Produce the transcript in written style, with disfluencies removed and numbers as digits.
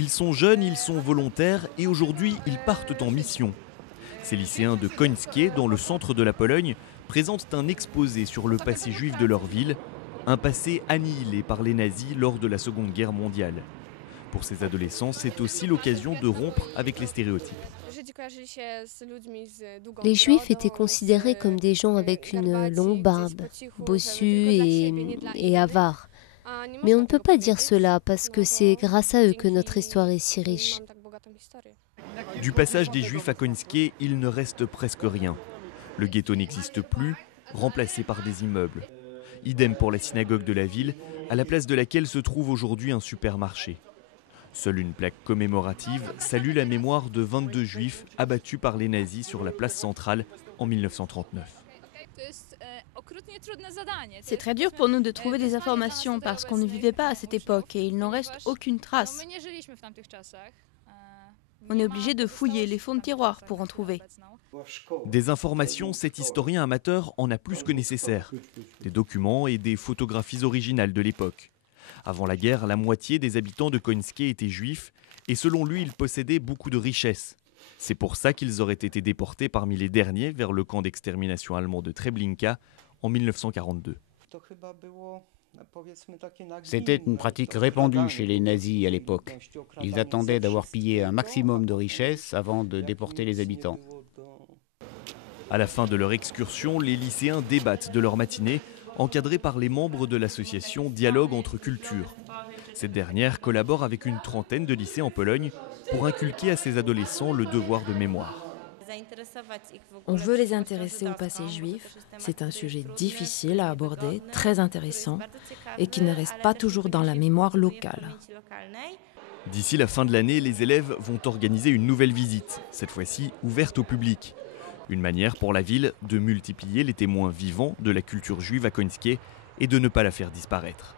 Ils sont jeunes, ils sont volontaires et aujourd'hui ils partent en mission. Ces lycéens de Końskie, dans le centre de la Pologne, présentent un exposé sur le passé juif de leur ville, un passé annihilé par les nazis lors de la Seconde Guerre mondiale. Pour ces adolescents, c'est aussi l'occasion de rompre avec les stéréotypes. Les Juifs étaient considérés comme des gens avec une longue barbe, bossus et avares. Mais on ne peut pas dire cela parce que c'est grâce à eux que notre histoire est si riche. Du passage des Juifs à Końskie, il ne reste presque rien. Le ghetto n'existe plus, remplacé par des immeubles. Idem pour la synagogue de la ville, à la place de laquelle se trouve aujourd'hui un supermarché. Seule une plaque commémorative salue la mémoire de 22 Juifs abattus par les nazis sur la place centrale en 1939. C'est très dur pour nous de trouver des informations parce qu'on ne vivait pas à cette époque et il n'en reste aucune trace. On est obligé de fouiller les fonds de tiroirs pour en trouver. Des informations, cet historien amateur en a plus que nécessaire. Des documents et des photographies originales de l'époque. Avant la guerre, la moitié des habitants de Końskie étaient juifs et selon lui, ils possédaient beaucoup de richesses. C'est pour ça qu'ils auraient été déportés parmi les derniers vers le camp d'extermination allemand de Treblinka en 1942. C'était une pratique répandue chez les nazis à l'époque. Ils attendaient d'avoir pillé un maximum de richesses avant de déporter les habitants. À la fin de leur excursion, les lycéens débattent de leur matinée, encadrés par les membres de l'association Dialogue entre cultures. Cette dernière collabore avec une trentaine de lycées en Pologne pour inculquer à ces adolescents le devoir de mémoire. On veut les intéresser au passé juif. C'est un sujet difficile à aborder, très intéressant et qui ne reste pas toujours dans la mémoire locale. D'ici la fin de l'année, les élèves vont organiser une nouvelle visite, cette fois-ci ouverte au public. Une manière pour la ville de multiplier les témoins vivants de la culture juive à Końskie et de ne pas la faire disparaître.